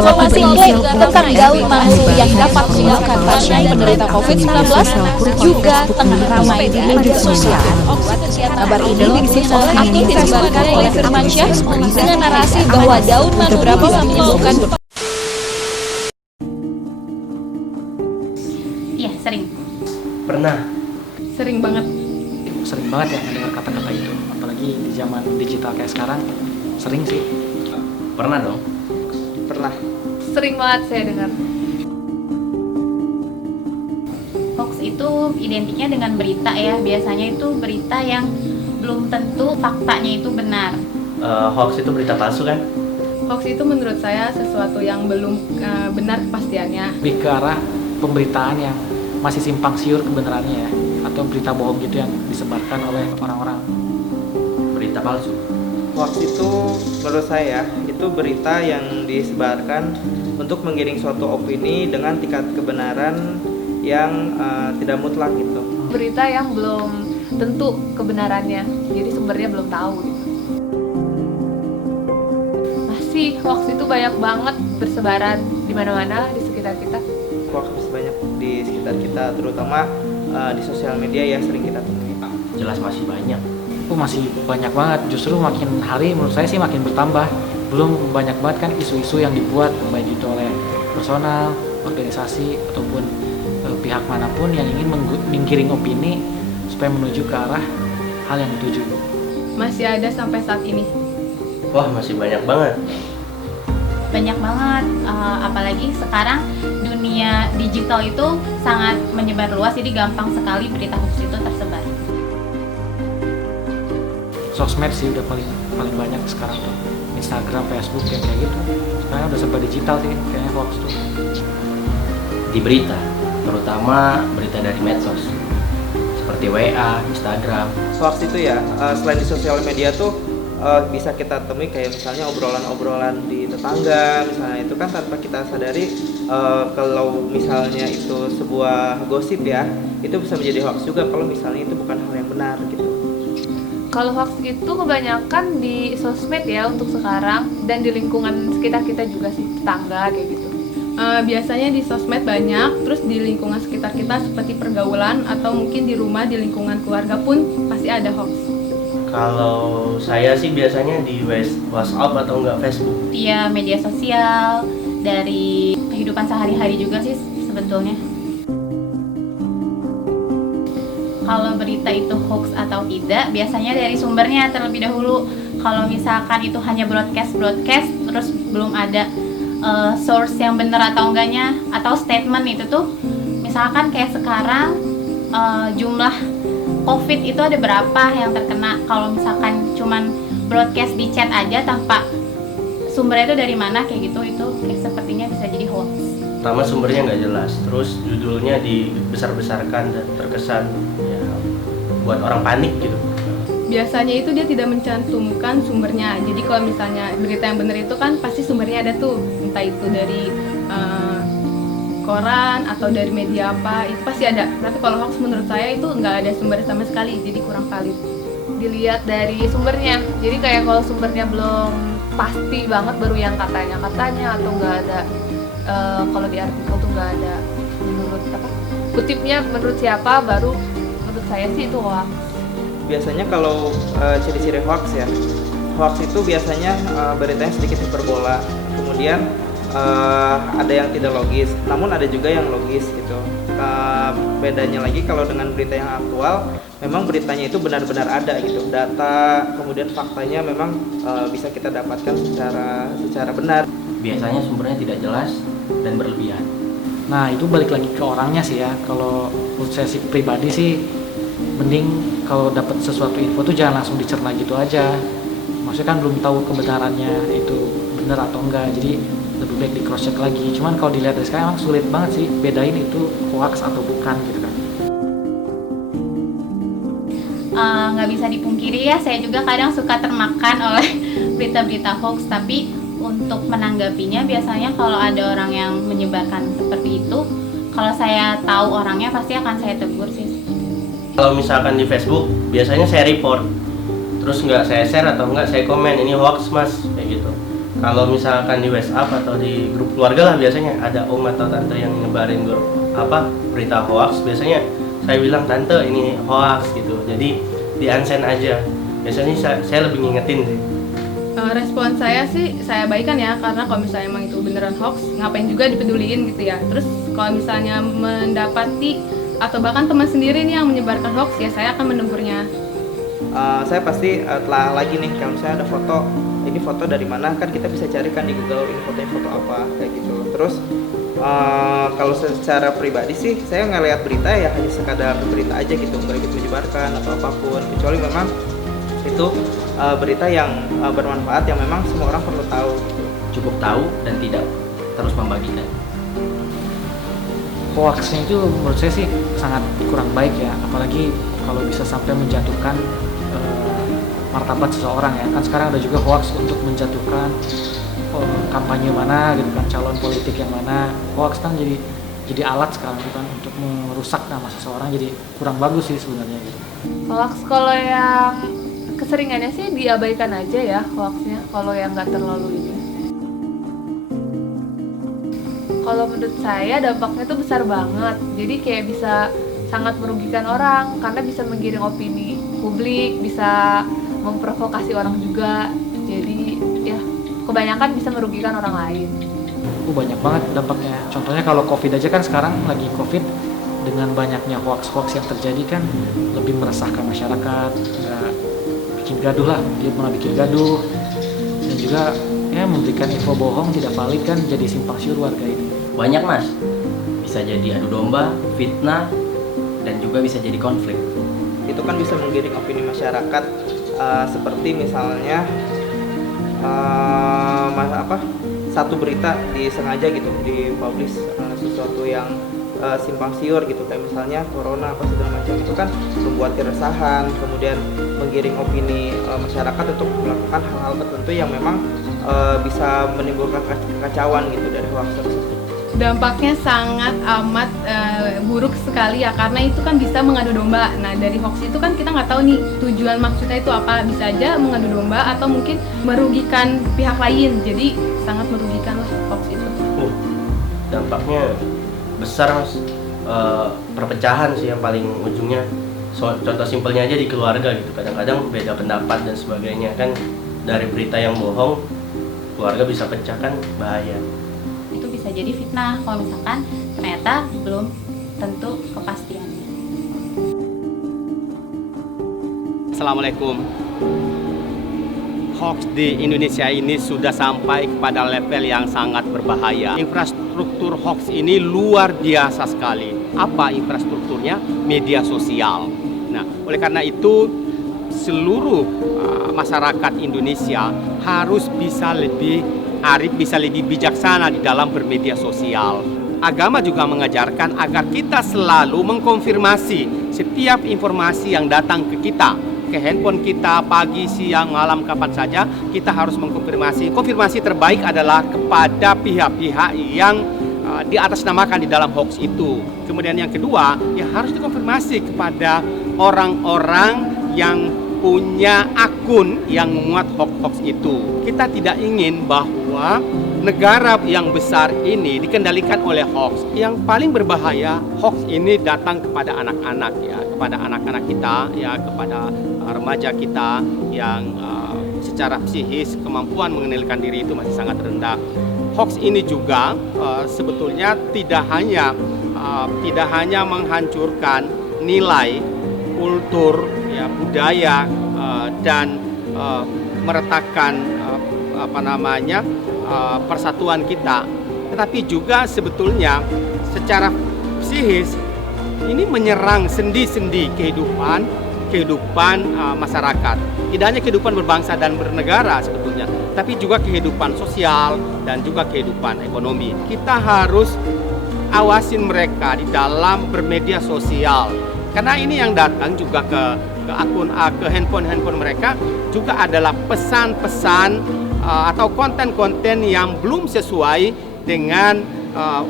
informasi klaim tentang daun palsu yang dapat menyembuhkan pasien penderita COVID-19 juga tengah ramai di media sosial. Kabar ini disebarkan oleh Firmansyah dengan narasi bahwa daun beberapa menyembuhkan. Iya, sering. Pernah. Sering banget Ya mendengar kata-kata itu, apalagi di zaman digital kayak sekarang. Sering sih. Pernah dong. Pernah. Sering banget saya dengar. Hoax itu identiknya dengan berita ya. Biasanya itu berita yang belum tentu faktanya itu benar. Hoax itu berita palsu kan? Hoax itu menurut saya sesuatu yang belum benar kepastiannya. Lebih ke arah pemberitaan yang masih simpang siur kebenarannya ya, atau berita bohong gitu yang disebarkan oleh orang-orang. Berita palsu. Hoax itu menurut saya itu berita yang disebarkan untuk menggiring suatu opini dengan tingkat kebenaran yang tidak mutlak gitu. Berita yang belum tentu kebenarannya, jadi sumbernya belum tahu gitu. Masih hoax itu banyak banget bersebaran di mana-mana di sekitar kita. Hoax banyak di sekitar kita, terutama di sosial media ya sering kita temui. Jelas masih banyak. Masih banyak banget, justru makin hari menurut saya sih makin bertambah. Belum banyak banget kan isu-isu yang dibuat baik itu oleh personal, organisasi ataupun pihak manapun yang ingin menggiring opini supaya menuju ke arah hal yang dituju. Masih ada sampai saat ini. Wah, masih banyak banget. Banyak banget, apalagi sekarang dunia digital itu sangat menyebar luas, jadi gampang sekali berita hoax itu tersebar. Sosmed sih udah paling banyak sekarang tuh. Instagram, Facebook yang kayak gitu. Sekarang udah serba digital sih kayaknya hoax tuh. Di berita, terutama berita dari medsos seperti WA, Instagram. Hoax itu ya selain di sosial media tuh bisa kita temui kayak misalnya obrolan-obrolan di tetangga, misalnya itu kan tanpa kita sadari kalau misalnya itu sebuah gosip ya, itu bisa menjadi hoax juga kalau misalnya itu bukan hal yang benar gitu. Kalau hoax itu kebanyakan di sosmed ya untuk sekarang, dan di lingkungan sekitar kita juga sih, tetangga kayak gitu. Biasanya di sosmed banyak, terus di lingkungan sekitar kita seperti pergaulan atau mungkin di rumah, di lingkungan keluarga pun pasti ada hoax. Kalau saya sih biasanya di WhatsApp atau enggak Facebook. Iya, media sosial, dari kehidupan sehari-hari juga sih sebetulnya. Kalau berita itu hoax atau tidak, biasanya dari sumbernya terlebih dahulu. Kalau misalkan itu hanya broadcast, terus belum ada source yang benar atau enggaknya, atau statement itu tuh, misalkan kayak sekarang jumlah COVID itu ada berapa yang terkena. Kalau misalkan cuman broadcast di chat aja tanpa sumbernya itu dari mana kayak gitu, itu kayak sepertinya bisa jadi hoax. Pertama sumbernya nggak jelas, terus judulnya dibesar-besarkan dan terkesan ya, buat orang panik gitu. Biasanya itu dia tidak mencantumkan sumbernya. Jadi kalau misalnya berita yang benar itu kan pasti sumbernya ada tuh, entah itu dari koran atau dari media apa, itu pasti ada. Tapi kalau hoax menurut saya itu nggak ada sumber sama sekali, jadi kurang valid. Dilihat dari sumbernya. Jadi kayak kalau sumbernya belum pasti banget, baru yang katanya atau nggak ada. Kalau di artikel tuh nggak ada menurut kutipnya menurut siapa, baru menurut saya sih itu hoax. Biasanya kalau ciri-ciri hoax ya, hoax itu biasanya beritanya sedikit hiperbola, kemudian ada yang tidak logis, namun ada juga yang logis gitu. Bedanya lagi kalau dengan berita yang aktual, memang beritanya itu benar-benar ada gitu, data kemudian faktanya memang bisa kita dapatkan secara benar. Biasanya sumbernya tidak jelas dan berlebihan. Nah itu balik lagi ke orangnya sih ya. Kalau menurut saya sih pribadi sih, mending kalau dapat sesuatu info tuh jangan langsung dicerna gitu aja. Maksudnya kan belum tahu kebenarannya itu benar atau enggak, jadi lebih baik di cross check lagi. Cuman kalau dilihat dari sekarang emang sulit banget sih bedain itu hoax atau bukan gitu kan. Nggak bisa dipungkiri ya, saya juga kadang suka termakan oleh berita-berita hoax, tapi untuk menanggapinya biasanya kalau ada orang yang menyebarkan seperti itu, kalau saya tahu orangnya pasti akan saya tegur sih. Kalau misalkan di Facebook, biasanya saya report, terus nggak saya share atau nggak saya komen, ini hoax mas, kayak gitu. Kalau misalkan di WhatsApp atau di grup keluarga lah, biasanya ada om atau tante yang nyebarin grup berita hoax, biasanya saya bilang, tante ini hoax gitu, jadi di unsend aja. Biasanya saya lebih ngingetin sih. Respon saya sih saya abaikan ya, karena kalau misalnya emang itu beneran hoax, ngapain juga dipeduliin gitu ya. Terus kalau misalnya mendapati atau bahkan teman sendiri nih yang menyebarkan hoax, ya saya akan menegurnya. Saya pasti telah lagi nih, kalau misalnya ada foto, ini foto dari mana, kan kita bisa carikan di Google ini fotonya foto apa kayak gitu. Terus kalau secara pribadi sih saya ngelihat berita ya hanya sekadar berita aja gitu, nggak ikut menyebarkan atau apapun, kecuali memang itu berita yang bermanfaat yang memang semua orang perlu tahu gitu. Cukup tahu dan tidak terus membagikan. Hoaxnya itu menurut saya sih sangat kurang baik ya, apalagi kalau bisa sampai menjatuhkan martabat seseorang ya. Kan sekarang ada juga hoax untuk menjatuhkan kampanye mana gitu kan, calon politik yang mana. Hoax kan jadi alat sekarang kan untuk merusak nama seseorang, jadi kurang bagus sih sebenarnya gitu. Hoax kalau yang keseringannya sih diabaikan aja ya hoaxnya, kalau yang nggak terlalu ini. Kalau menurut saya dampaknya tuh besar banget, jadi kayak bisa sangat merugikan orang karena bisa menggiring opini publik, bisa memprovokasi orang juga, jadi ya kebanyakan bisa merugikan orang lain. Banyak banget dampaknya. Contohnya kalau COVID aja kan, sekarang lagi COVID, dengan banyaknya hoax-hoax yang terjadi kan lebih meresahkan masyarakat, bikin gaduh lah, dia malah bikin gaduh, dan juga ya memberikan info bohong tidak valid kan, jadi simpang siur warga ini. Banyak mas, bisa jadi adu domba, fitnah, dan juga bisa jadi konflik. Itu kan bisa menggiring opini masyarakat, seperti misalnya satu berita disengaja gitu dipublish sesuatu yang simpang siur gitu, kayak misalnya corona apa segala macam, itu kan membuat keresahan, kemudian menggiring opini masyarakat untuk melakukan hal-hal tertentu yang memang bisa menimbulkan kekacauan gitu dari hoax tersebut. Dampaknya sangat amat buruk sekali ya, karena itu kan bisa mengadu domba. Nah dari hoax itu kan kita nggak tahu nih tujuan maksudnya itu apa, bisa aja mengadu domba atau mungkin merugikan pihak lain, jadi sangat merugikan lah hoax itu. Dampaknya besar mas, perpecahan sih yang paling ujungnya. Contoh simpelnya aja di keluarga gitu, kadang-kadang beda pendapat dan sebagainya kan, dari berita yang bohong keluarga bisa pecah kan, bahaya. Itu bisa jadi fitnah kalau misalkan ternyata belum tentu kepastiannya. Assalamualaikum. Hoax di Indonesia ini sudah sampai kepada level yang sangat berbahaya. Infrastruktur hoax ini luar biasa sekali. Apa infrastrukturnya? Media sosial. Nah, oleh karena itu seluruh masyarakat Indonesia harus bisa lebih arif, bisa lebih bijaksana di dalam bermedia sosial. Agama juga mengajarkan agar kita selalu mengkonfirmasi setiap informasi yang datang ke kita, ke handphone kita, pagi, siang, malam, kapan saja, kita harus mengkonfirmasi. Konfirmasi terbaik adalah kepada pihak-pihak yang diatasnamakan di dalam hoax itu. Kemudian yang kedua, ya harus dikonfirmasi kepada orang-orang yang punya akun yang memuat hoax-hoax itu. Kita tidak ingin bahwa negara yang besar ini dikendalikan oleh hoax. Yang paling berbahaya, hoax ini datang kepada anak-anak ya, kepada anak-anak kita ya, kepada remaja kita yang secara psikis kemampuan mengendalikan diri itu masih sangat rendah. Hoax ini juga sebetulnya tidak hanya menghancurkan nilai kultur ya, budaya dan meretakkan persatuan kita, tetapi juga sebetulnya secara psikis ini menyerang sendi-sendi kehidupan masyarakat. Tidak hanya kehidupan berbangsa dan bernegara sebetulnya, tapi juga kehidupan sosial dan juga kehidupan ekonomi. Kita harus awasin mereka di dalam bermedia sosial, karena ini yang datang juga ke handphone mereka juga adalah pesan-pesan atau konten-konten yang belum sesuai dengan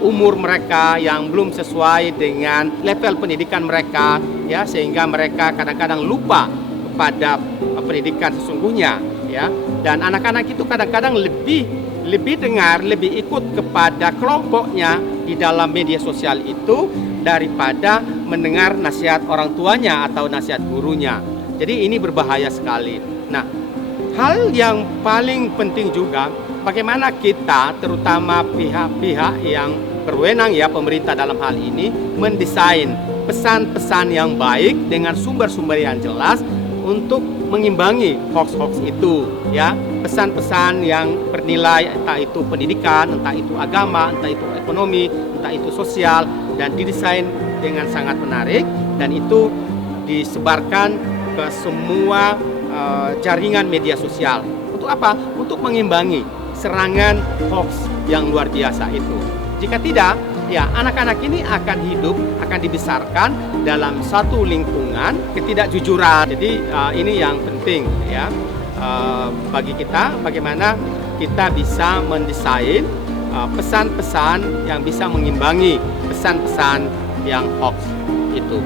umur mereka, yang belum sesuai dengan level pendidikan mereka ya, sehingga mereka kadang-kadang lupa kepada pendidikan sesungguhnya ya. Dan anak-anak itu kadang-kadang lebih lebih dengar, lebih ikut kepada kelompoknya di dalam media sosial itu daripada mendengar nasihat orang tuanya atau nasihat gurunya. Jadi ini berbahaya sekali. Nah, hal yang paling penting juga bagaimana kita, terutama pihak-pihak yang berwenang ya, pemerintah dalam hal ini, mendesain pesan-pesan yang baik dengan sumber-sumber yang jelas untuk mengimbangi hoax-hoax itu ya. Pesan-pesan yang bernilai, entah itu pendidikan, entah itu agama, entah itu ekonomi, entah itu sosial, dan didesain dengan sangat menarik, dan itu disebarkan ke semua jaringan media sosial. Untuk apa? Untuk mengimbangi serangan hoax yang luar biasa itu. Jika tidak, ya anak-anak ini akan hidup, akan dibesarkan dalam satu lingkungan ketidakjujuran. Jadi ini yang penting ya bagi kita, bagaimana kita bisa mendesain pesan-pesan yang bisa mengimbangi pesan-pesan yang hoax itu.